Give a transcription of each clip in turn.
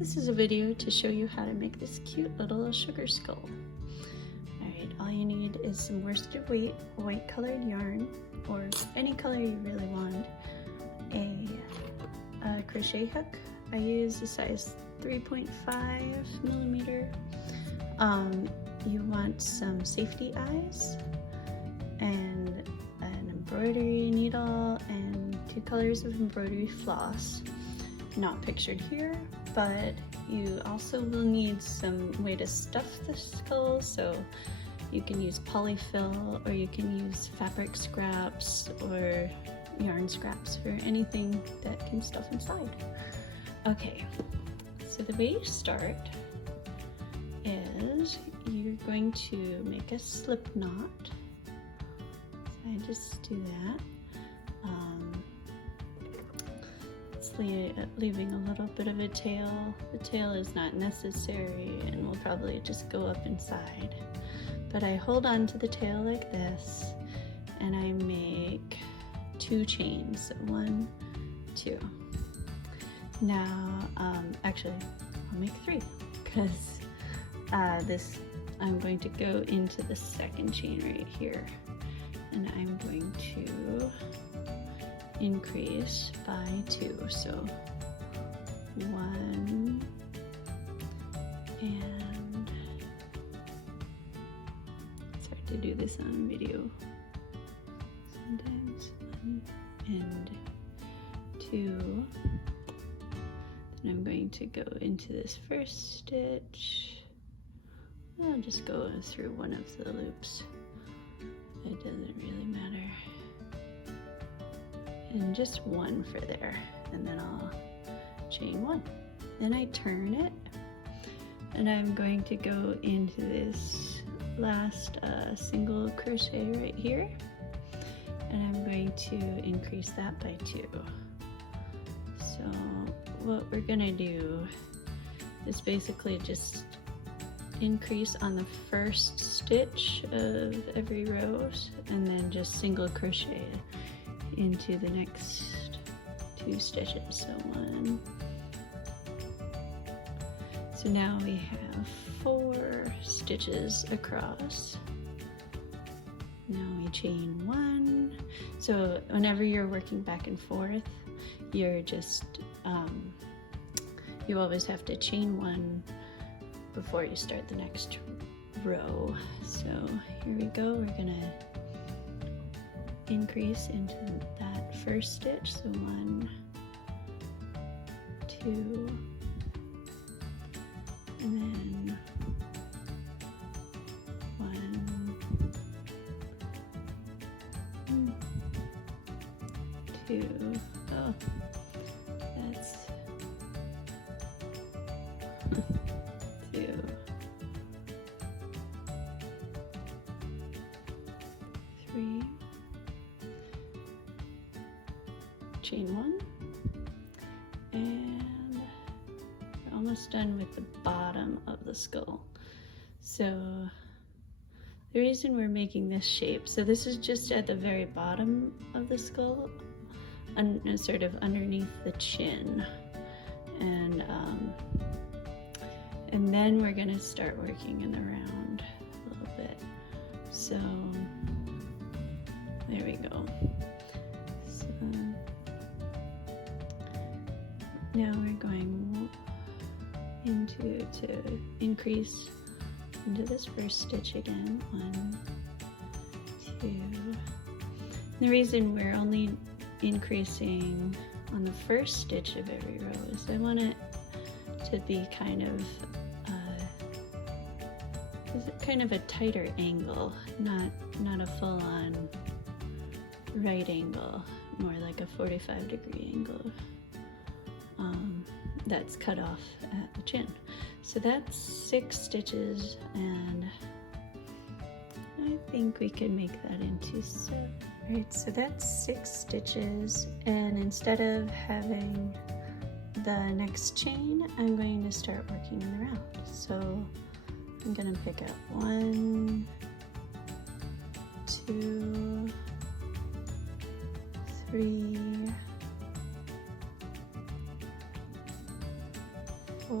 This is a video to show you how to make this cute little sugar skull. Alright, all you need is some worsted weight, white colored yarn, or any color you really want, a crochet hook. I use a size 3.5 millimeter. You want some safety eyes, and an embroidery needle, and 2 colors of embroidery floss. Not pictured here, but you also will need some way to stuff the skull, so you can use polyfill, or you can use fabric scraps or yarn scraps, or anything that can stuff inside. Okay, so the way you start is you're going to make a slip knot. So I just do that. It's leaving a little bit of a tail. The tail is not necessary and will probably just go up inside. But I hold on to the tail like this, and I make 2 chains. So 1, 2. Now, actually, I'll make 3 because I'm going to go into the second chain right here, and I'm going to increase by 2. So 1 and it's hard to do this on video sometimes. 1 and 2. Then I'm going to go into this first stitch. I'll just go through one of the loops. It doesn't really matter. And just 1 for there, and then I'll chain 1. Then I turn it, and I'm going to go into this last single crochet right here, and I'm going to increase that by 2. So what we're gonna do is basically just increase on the first stitch of every row, and then just single crochet into the next 2 stitches. So 1. So now we have 4 stitches across. Now we chain 1. So whenever you're working back and forth, you're just you always have to chain 1 before you start the next row. So here we go. We're gonna increase into that first stitch. So 1, 2, and then 1, 2. Oh, that's 2, 3. Chain 1, and we're almost done with the bottom of the skull. So the reason we're making this shape, so this is just at the very bottom of the skull, sort of underneath the chin, and then we're gonna start working in the round a little bit. So there we go. So now we're going to increase into this first stitch again. 1, 2. The reason we're only increasing on the first stitch of every row is I want it to be kind of a tighter angle, not a full-on right angle, more like a 45-degree angle that's cut off at the chin. So that's 6 stitches, and I think we can make that into 7. Alright, so that's 6 stitches, and instead of having the next chain, I'm going to start working in the round. So I'm gonna pick up 1, 2, 3, 4,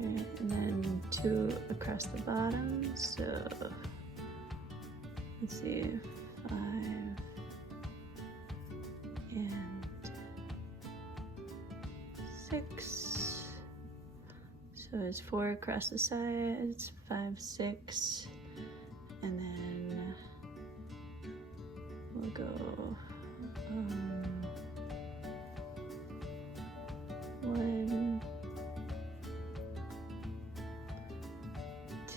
and then 2 across the bottom. So let's see, 5 and 6. So it's 4 across the sides, 5, 6, and then we'll go 1,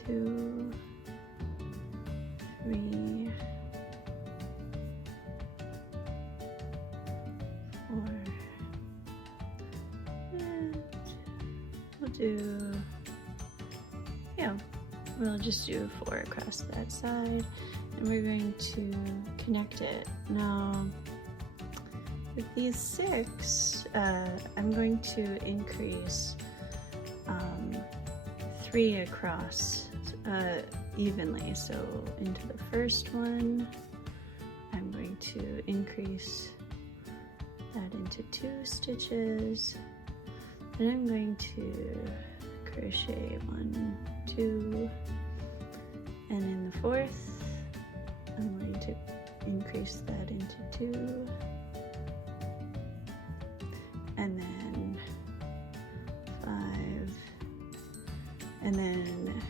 2, 3, 4, and we'll do, yeah, we'll just do 4 across that side, and we're going to connect it. Now, with these 6, I'm going to increase 3 across evenly. So into the first one, I'm going to increase that into 2 stitches. Then I'm going to crochet 1, 2, and in the 4th, I'm going to increase that into 2, and then 5, and then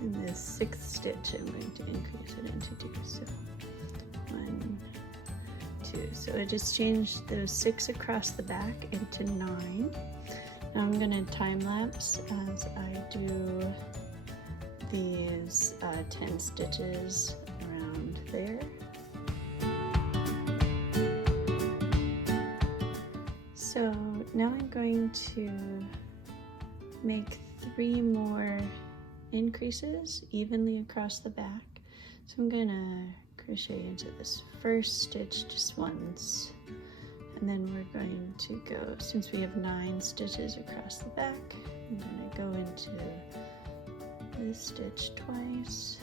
in the 6th stitch I'm going to increase it into 2. So 1, 2. So I just changed those 6 across the back into 9. Now I'm going to time lapse as I do these 10 stitches around there. So now I'm going to make 3 more increases evenly across the back. So I'm going to crochet into this first stitch just once, and then we're going to go, since we have 9 stitches across the back, I'm going to go into this stitch twice,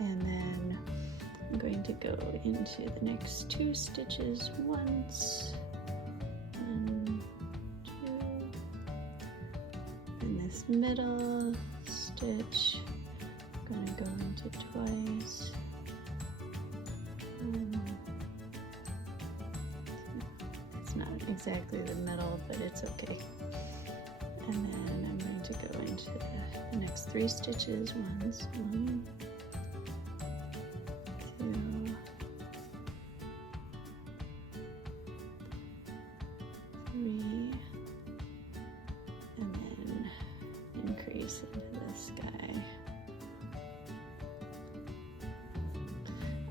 and then I'm going to go into the next 2 stitches once, 1, 2, and this middle stitch I'm going to go into twice, it's not exactly the middle, but it's okay. And then I'm going to go into the next 3 stitches once, 1, 2, 3, and then increase into this guy.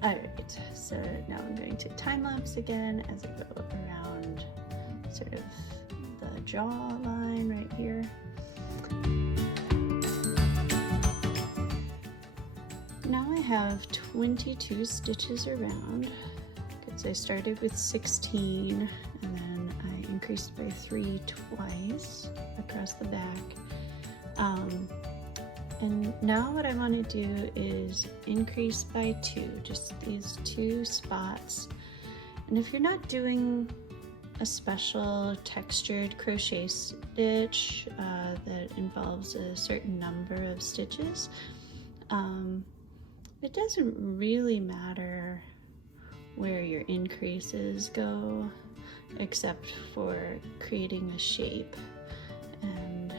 Alright, so now I'm going to time lapse again as I go around sort of the jawline right here. Now I have 22 stitches around because I started with 16 and then I increased by 3 twice across the back. And now what I want to do is increase by 2, just these 2 spots. And if you're not doing a special textured crochet stitch that involves a certain number of stitches, it doesn't really matter where your increases go, except for creating a shape. And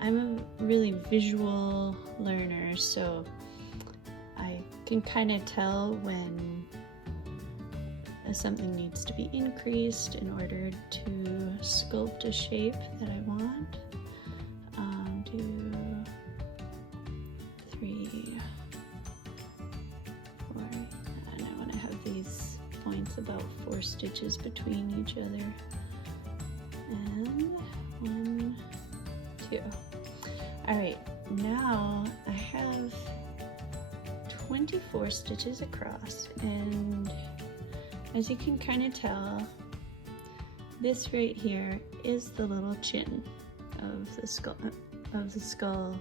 I'm a really visual learner, so I can kind of tell when something needs to be increased in order to sculpt a shape that I want. 2, 3, 4, and I want to have these points about 4 stitches between each other. And 1, 2. Alright, now I have 24 stitches across, and as you can kind of tell, this right here is the little chin of the skull.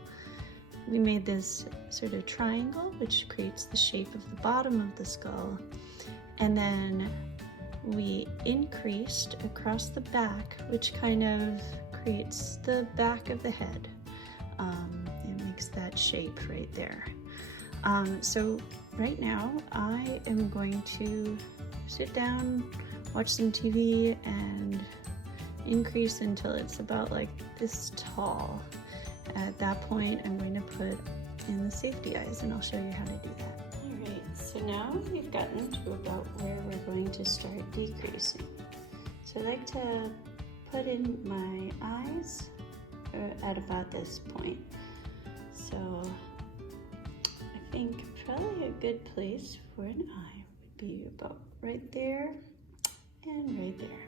We made this sort of triangle which creates the shape of the bottom of the skull, And then we increased across the back, which kind of creates the back of the head. It makes that shape right there. So right now I am going to sit down, watch some TV, and increase until it's about like this tall. At that point, I'm going to put in the safety eyes, and I'll show you how to do that. All right, so now we've gotten to about where we're going to start decreasing. So I like to put in my eyes at about this point. So I think probably a good place for an eye would be about right there and right there.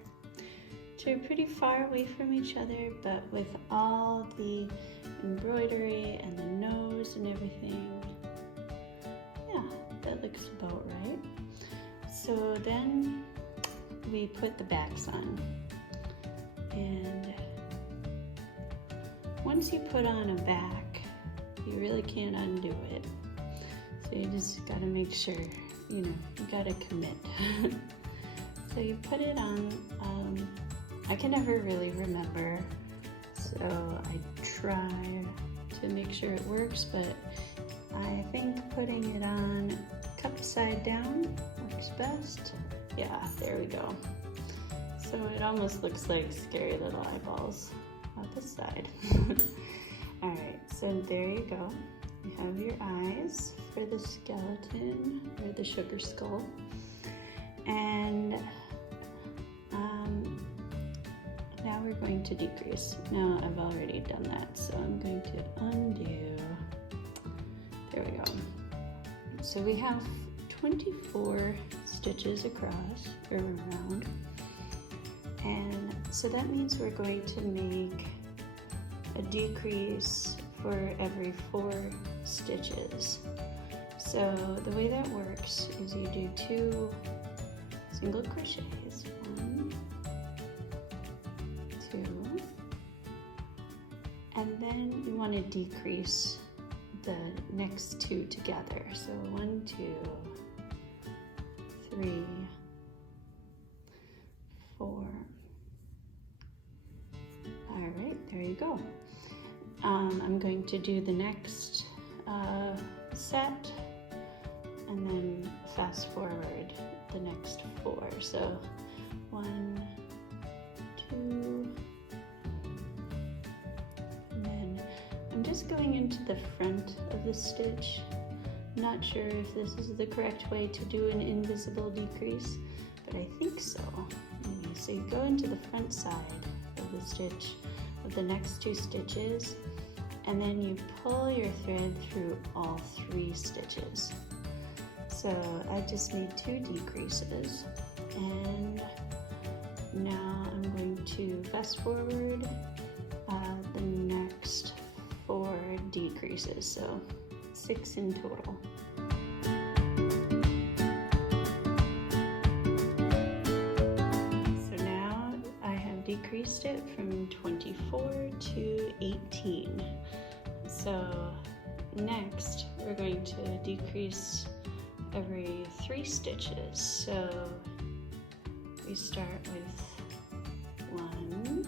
So they're pretty far away from each other, but with all the embroidery and the nose and everything, yeah, that looks about right. So then we put the backs on, and once you put on a back, you really can't undo it. So you just gotta make sure, you gotta commit. So you put it on. I can never really remember, so I try to make sure it works, but I think putting it on cup side down works best. Yeah, there we go. So it almost looks like scary little eyeballs on this side. All right, so there you go. You have your eyes for the skeleton or the sugar skull. And now we're going to decrease. Now I've already done that, so I'm going to undo. There we go. So we have 24 stitches across or around. And so that means we're going to make a decrease for every 4 stitches. So the way that works is you do 2 single crochets, 1, 2, and then you want to decrease the next 2 together. So 1, 2, 3, 4. All right, there you go. I'm going to do the next set and then fast forward the next 4. So 1, 2, and then I'm just going into the front of the stitch. I'm not sure if this is the correct way to do an invisible decrease, but I think so. Anyway, so you go into the front side of the stitch of the next 2 stitches, and then you pull your thread through all 3 stitches. So I just made 2 decreases, and now I'm going to fast forward the next 4 decreases, so 6 in total. So now I have decreased it from 24 to 18. So next we're going to decrease every 3 stitches. So we start with 1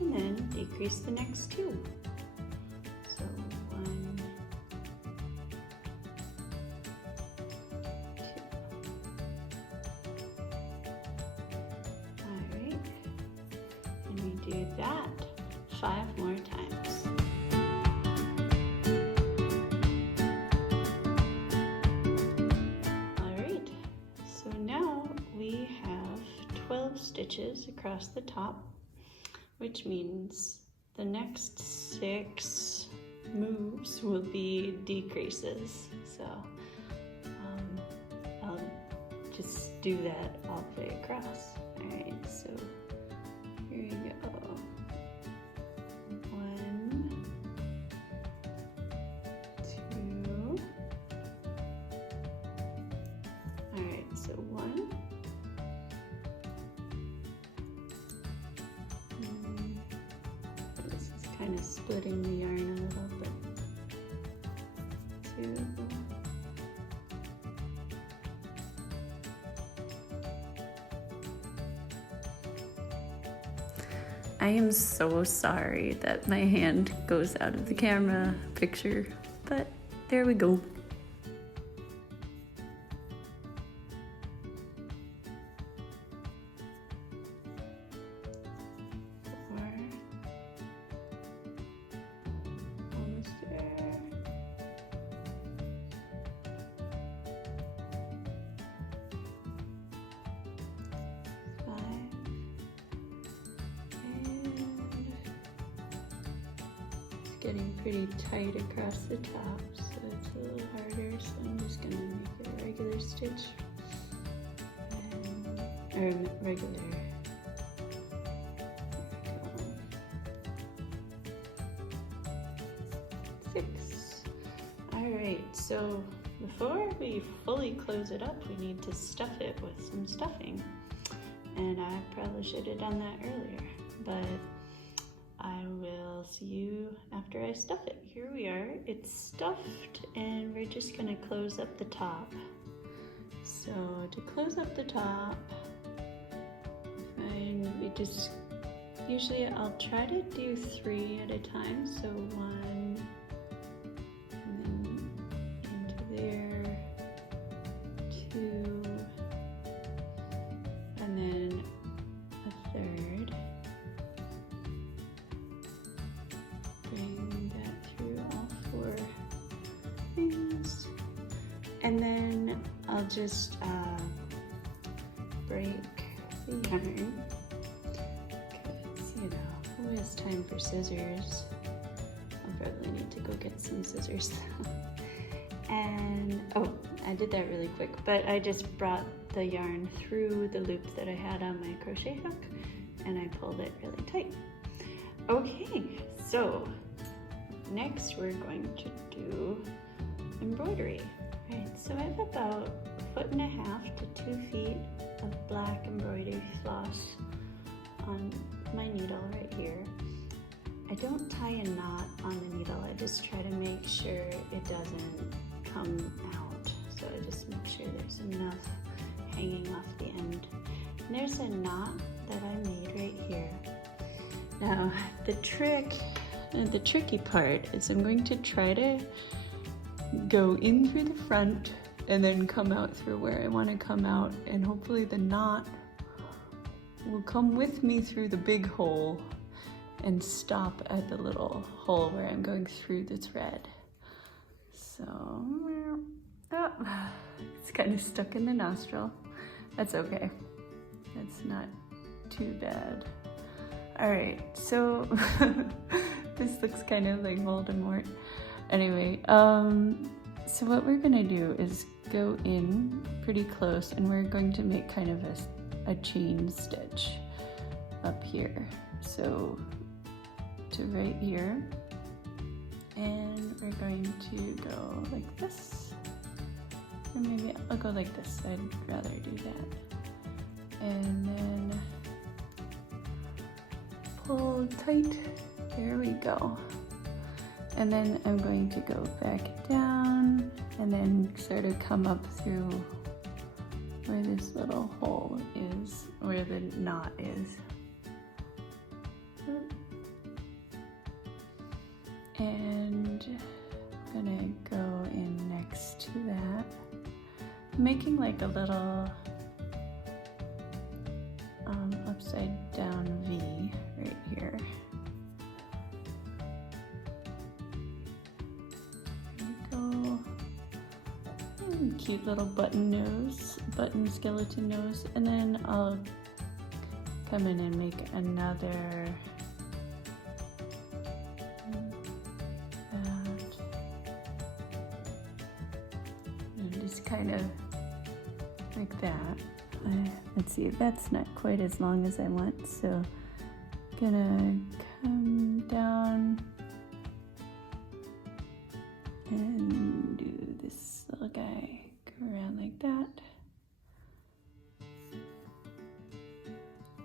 and then decrease the next 2. So 1, 2. All right, and we do that 5 more times. Stitches across the top, which means the next 6 moves will be decreases. So I'll just do that all the way across. All right, so here you go. 1, 2. All right, so 1. Kind of splitting the yarn a little bit. 2, I am so sorry that my hand goes out of the camera picture, but there we go. Almost there. 5. Getting pretty tight across the top, so it's a little harder, so I'm just going to make it a regular stitch, or regular, 6. Alright, so before we fully close it up, we need to stuff it with some stuffing, and I probably should have done that earlier, but I will see you after I stuff it. Here we are, it's stuffed, and we're just gonna close up the top. So to close up the top, usually I'll try to do 3 at a time, so 1, and then into there, 2, and then a 3rd. Bring that through all 4 rings, and then I'll just break the yarn, because who has time for scissors? I'll probably need to go get some scissors. And oh, I did that really quick, but I just brought the yarn through the loop that I had on my crochet hook, and I pulled it really tight. Okay, so next we're going to do embroidery. Alright, so I have about 1.5 to 2 feet of black embroidery floss on my needle right here. I don't tie a knot on the needle, I just try to make sure it doesn't come out. So I just make sure there's enough hanging off the end. And there's a knot that I made right here. Now, the tricky part is I'm going to try to go in through the front and then come out through where I want to come out, and hopefully the knot will come with me through the big hole and stop at the little hole where I'm going through the thread. So, oh, it's kind of stuck in the nostril. That's okay. That's not too bad. Alright, so this looks kind of like Voldemort. Anyway, so what we're gonna do is go in pretty close, and we're going to make kind of a chain stitch up here. So to right here, and we're going to go like this, or maybe I'll go like this, I'd rather do that. And then pull tight, there we go. And then I'm going to go back down and then sort of come up through where this little hole is, where the knot is. And I'm gonna go in next to that. I'm making like a little upside down V right here. Cute little button skeleton nose, and then I'll come in and make another and just kind of like that. Let's see, that's not quite as long as I want, so gonna come down and do this little guy, go around like that.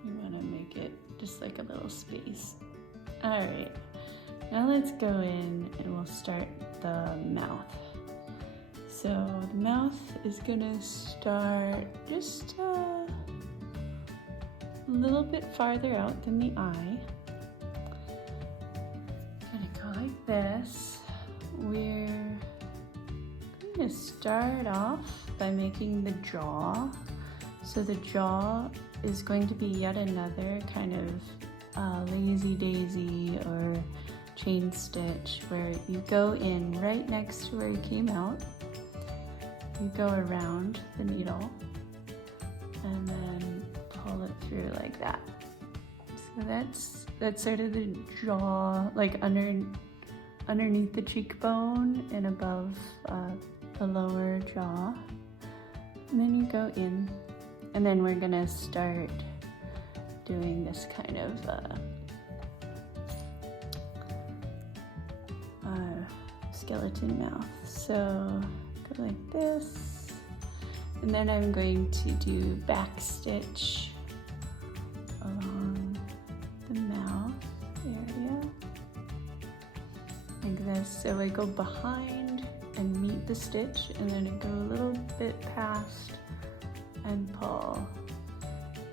You want to make it just like a little space. Alright, now let's go in and we'll start the mouth. So the mouth is gonna start just a little bit farther out than the eye. like this. We're going to start off by making the jaw. So the jaw is going to be yet another kind of lazy daisy or chain stitch where you go in right next to where you came out. You go around the needle and then pull it through like that. So that's sort of the jaw, like underneath the cheekbone and above the lower jaw. And then you go in, and then we're gonna start doing this kind of skeleton mouth. So go like this, and then I'm going to do back stitch along the mouth area like this. So I go behind and meet the stitch, and then I go a little bit past and pull,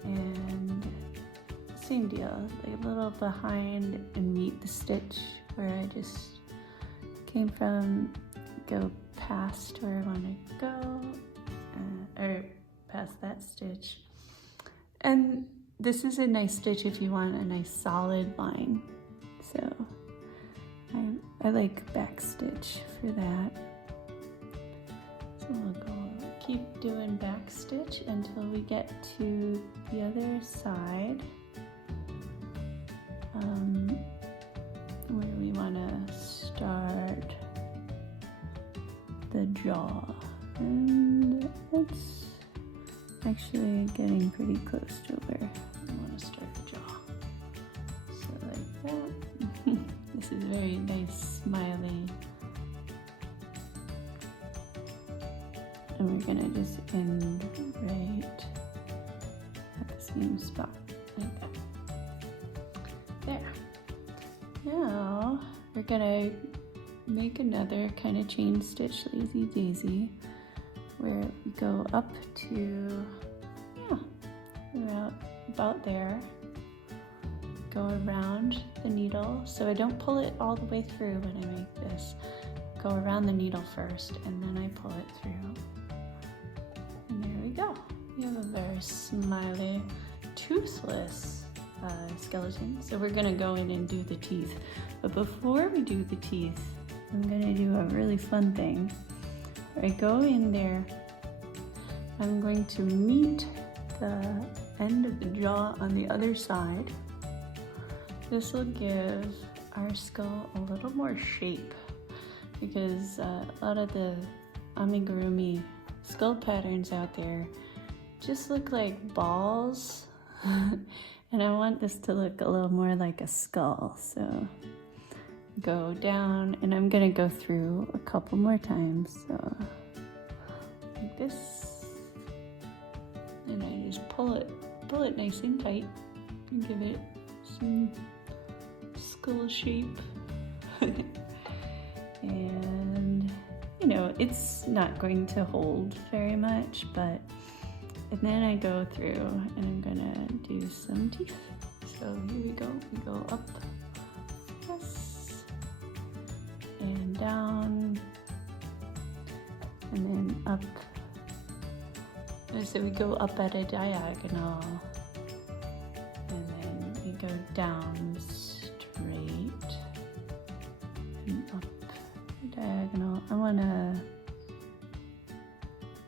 and same deal, like a little behind and meet the stitch where I just came from, go past where I want to go, or past that stitch. And this is a nice stitch if you want a nice solid line. So I like back stitch for that. So we'll go keep doing back stitch until we get to the other side, where we want to start the jaw. And it's actually getting pretty close to where I want to start the jaw. So like that. This is very nice, smiley. And we're gonna just end right at the same spot, like that. There. Now we're gonna make another kind of chain stitch lazy daisy where we go up to, about there, go around the needle. So I don't pull it all the way through when I make this. Go around the needle first and then I pull it through. And there we go. We have a very smiley, toothless skeleton. So we're gonna go in and do the teeth. But before we do the teeth, I'm gonna do a really fun thing. I go in there, I'm going to meet the end of the jaw on the other side. This will give our skull a little more shape, because a lot of the amigurumi skull patterns out there just look like balls. And I want this to look a little more like a skull. So go down, and I'm gonna go through a couple more times. So like this, and I just pull it nice and tight and give it some skull shape. And you know, it's not going to hold very much, but and then I go through and I'm gonna do some teeth. So here we go up, yes, and down, and then up. So we go up at a diagonal, and then we go down straight and up a diagonal. I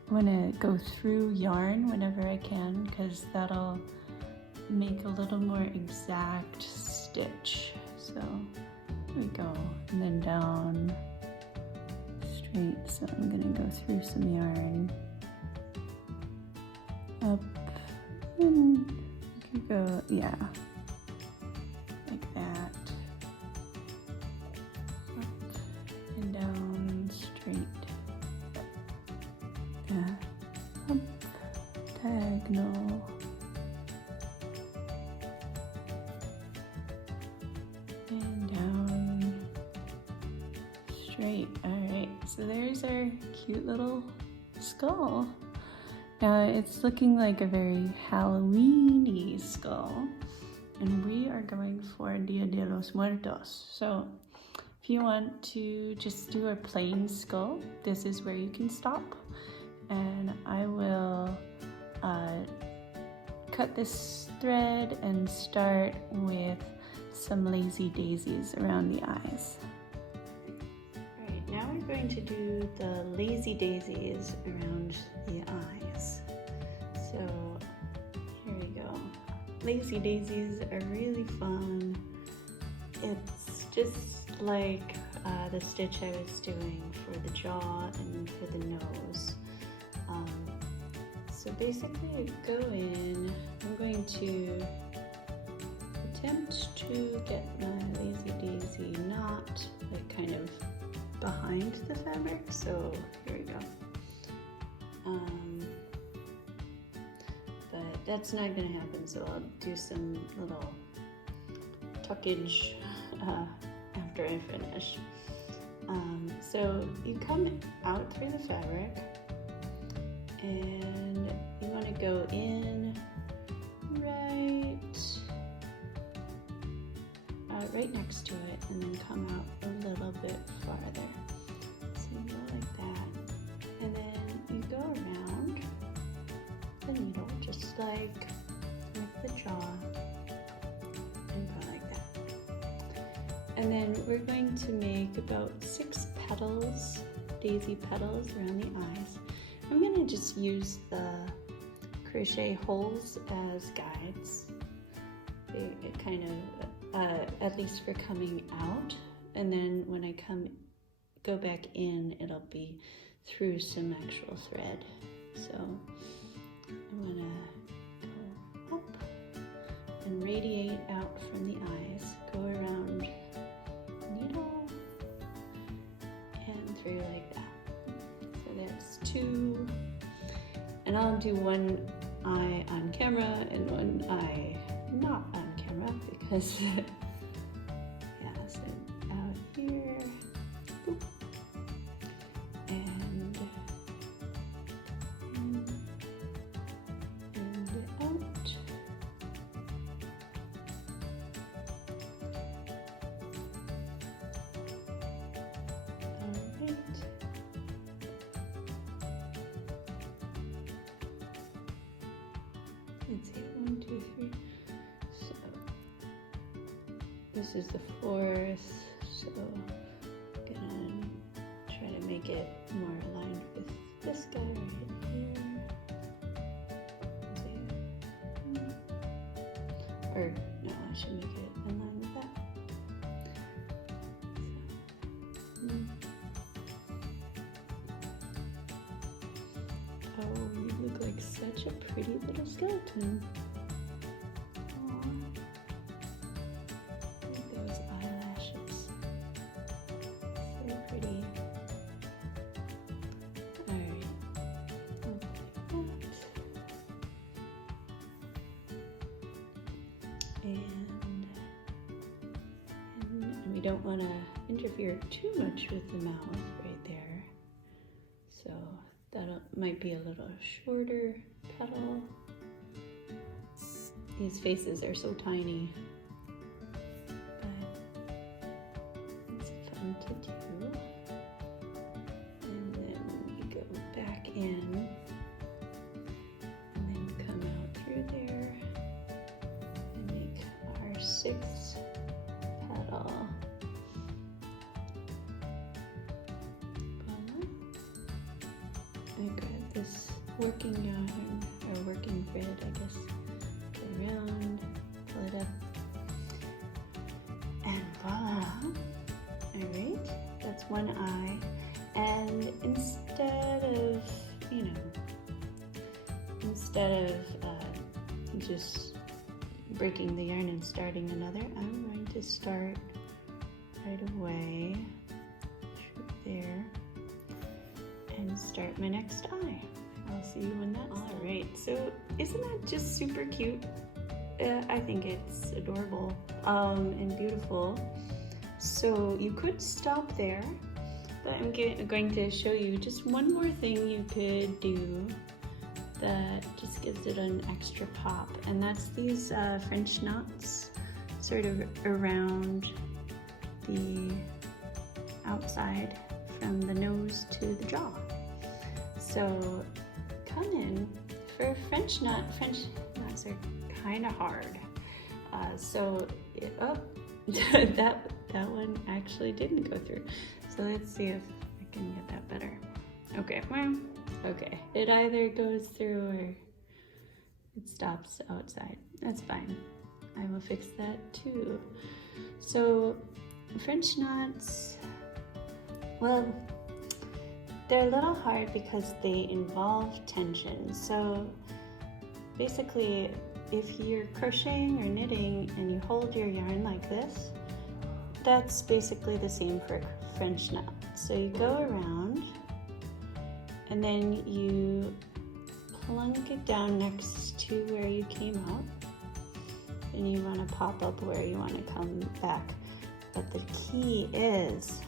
wanna go through yarn whenever I can, because that'll make a little more exact stitch. So here we go, and then down straight. So I'm gonna go through some yarn, up, and you can go, yeah, like that, up and down straight. Yeah, up, diagonal, and down, straight. All right, so there's our cute little skull. Now it's looking like a very Halloween-y skull, and we are going for Dia de los Muertos. So if If you want to just do a plain skull, this is where you can stop. And I will cut this thread and start with some lazy daisies around the eyes. Alright, now we're going to do the lazy daisies around the eyes. So here we go. Lazy daisies are really fun. It's just like the stitch I was doing for the jaw and for the nose. So basically I go in, I'm going to attempt to get my lazy daisy not like kind of behind the fabric, so here we go. But that's not gonna happen, so I'll do some little tuckage after I finish. So you come out through the fabric and you want to go in right next to it and then come out a little bit farther. So you go like that, and then you go around the needle just like with the jaw and go like that. And then we're going to make about 6 petals, daisy petals around the eyes. I'm going to just use the crochet holes as guides. They kind of, at least for coming out, and then when I go back in, it'll be through some actual thread. So I'm going to go up and radiate out from the eyes, go around the needle and through like that. So that's 2, and I'll do one eye on camera and one eye not on camera because yeah, so out here, boop, and out. All right. Let's see, 1, 2, 3. So this is the 4th. So I'm gonna try to make it more aligned with this guy right here. Or no, I should make it aligned with that. Oh, you look like such a pretty little skeleton. Aww. Look at those eyelashes. So pretty. Alright. Like that. And we don't want to interfere too much with the mouth right there. So that might be a little shorter petal. These faces are so tiny, but it's fun to do. And then we go back in and then come out through there and make our 6th petal. I grab this working yarn, or working thread, I guess, go around, pull it up, and voila! Alright, that's one eye, and instead of just breaking the yarn and starting another, I'm going to start right away, there, and start my next eye. I'll see you when that's all right. So isn't that just super cute? I think it's adorable and beautiful. So you could stop there, but I'm going to show you just one more thing you could do that just gives it an extra pop, and that's these French knots sort of around the outside from the nose to the jaw. So come in for French knots are kind of hard. That one actually didn't go through. So let's see if I can get that better. Okay, okay. It either goes through or it stops outside. That's fine. I will fix that too. So French knots, well, they're a little hard because they involve tension. So basically, if you're crocheting or knitting and you hold your yarn like this, that's basically the same for a French knot. So you go around and then you plunk it down next to where you came out, and you want to pop up where you want to come back. But the key is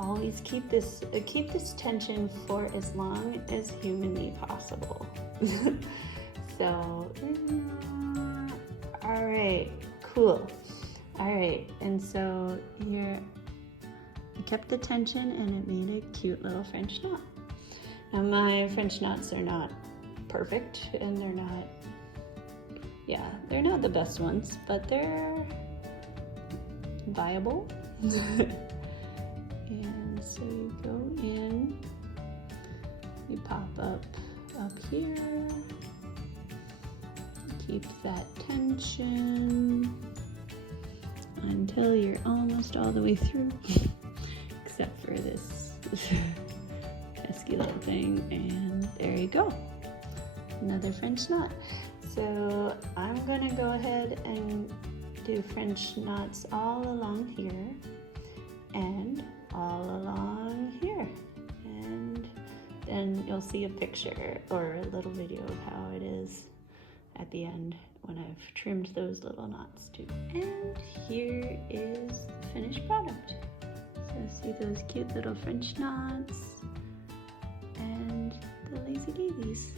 always keep this tension for as long as humanly possible. So, all right, cool. All right, and so here I kept the tension and it made a cute little French knot. Now my French knots are not perfect and they're not the best ones, but they're viable. And so you go in, you pop up here, keep that tension until you're almost all the way through, except for this pesky little thing, and there you go, another French knot. So I'm gonna go ahead and do French knots all along here and all along here, and then you'll see a picture or a little video of how it is at the end when I've trimmed those little knots too. And here is the finished product. So see those cute little French knots and the lazy daisies.